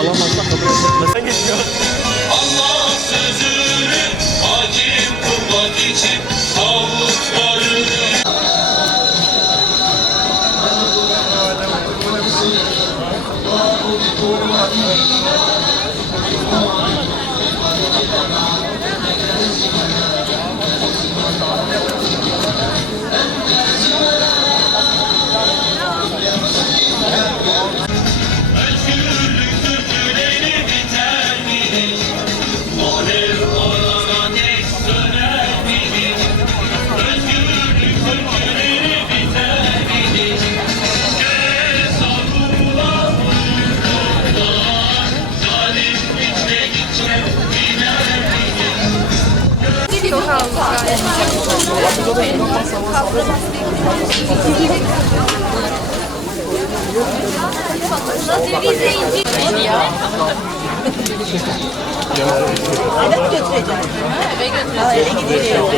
alamazsa kabul etmesen geçiyor. Allah sözünü hakim kılmak için tağutlarını özgürlük türküleri biter mi? O dev olana dek söner mi? Özgürlük türküleri biter mi? Göğe savrulan uykular, zalim bitmedikçe biner mi? Çok almış Evet götüreceğim. Eve götüreceğim. Eve gidiyor.